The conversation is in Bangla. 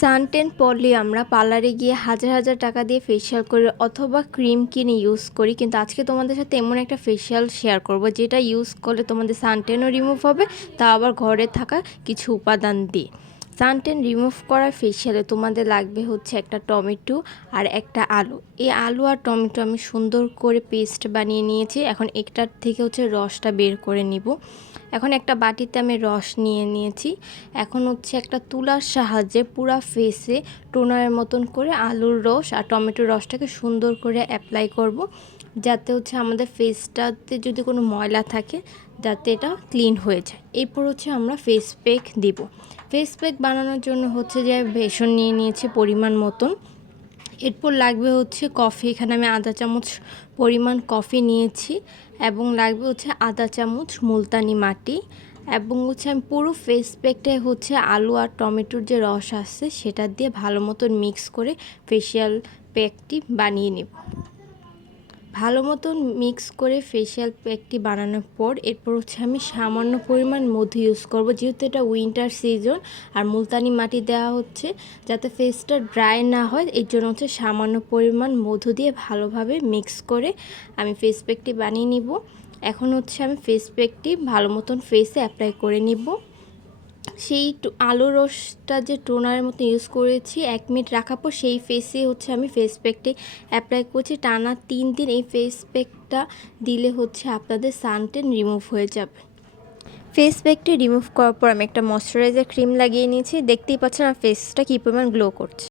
সানটেন পরলে আমরা পার্লারে গিয়ে হাজার হাজার টাকা দিয়ে ফেসিয়াল করি অথবা ক্রিম কিনে ইউজ করি, কিন্তু আজকে তোমাদের সাথে এমন একটা ফেসিয়াল শেয়ার করব যেটা ইউজ করলে তোমাদের সানটেনও রিমুভ হবে, তা আবার ঘরে থাকা কিছু উপাদান দিয়ে। সানটেন রিমুভ করার ফেসিয়ালে তোমাদের লাগবে হচ্ছে একটা টমেটো আর একটা আলু। এই আলু আর টমেটো আমি সুন্দর করে পেস্ট বানিয়ে নিয়েছি। এখন একটার থেকে হচ্ছে রসটা বের করে নিব। এখন একটা বাটিতে আমি রস নিয়ে নিয়েছি। এখন হচ্ছে একটা তুলার সাহায্যে পুরা ফেসে টোনারের মতন করে আলুর রস আর টমেটোর রসটাকে সুন্দর করে অ্যাপ্লাই করব, যাতে হচ্ছে আমাদের ফেসটাতে যদি কোনো ময়লা থাকে যাতে এটা ক্লিন হয়ে যায়। এরপর হচ্ছে আমরা ফেস প্যাক দিব। ফেস প্যাক বানানোর জন্য হচ্ছে যে বেসন নিয়ে নিয়েছি পরিমাণ মতন। এরপর লাগবে হচ্ছে কফি। এখানে আমি আধা চামচ পরিমাণ কফি নিয়েছি এবং লাগবে হচ্ছে আধা চামচ মুলতানি মাটি এবং হচ্ছে আমি পুরো ফেস প্যাকটাই হচ্ছে আলু আর টমেটোর যে রস আছে সেটা দিয়ে ভালো মতন মিক্স করে ফেসিয়াল প্যাকটি বানিয়ে নেব। ভালো মতন মিক্স করে ফেসিয়াল প্যাকটি বানানোর পর এরপর হচ্ছে আমি সামান্য পরিমাণ মধু ইউজ করব, যেহেতু এটা উইন্টার সিজন আর মুলতানি মাটি দেওয়া হচ্ছে যাতে ফেসটা ড্রাই না হয়, এর জন্য হচ্ছে সামান্য পরিমাণ মধু দিয়ে ভালোভাবে মিক্স করে আমি ফেস প্যাকটি বানিয়ে নিব। এখন হচ্ছে আমি ফেস প্যাকটি ভালো মতন ফেসে অ্যাপ্লাই করে নিব। সেই আলুর রসটা যে টোনারের মতো ইউজ করেছি 1 মিনিট রাখার পর সেই ফেসে হচ্ছে আমি ফেস প্যাকটি অ্যাপ্লাই করছি। টানা 3 দিন এই ফেস প্যাকটা দিলে হচ্ছে আপনাদের সানটেন রিমুভ হয়ে যাবে। ফেস প্যাকটি রিমুভ করার পর আমি একটা ময়শ্চারাইজার ক্রিম লাগিয়ে নিয়েছি। দেখতেই পাচ্ছেন আমার ফেসটা কী পরিমাণ গ্লো করছে।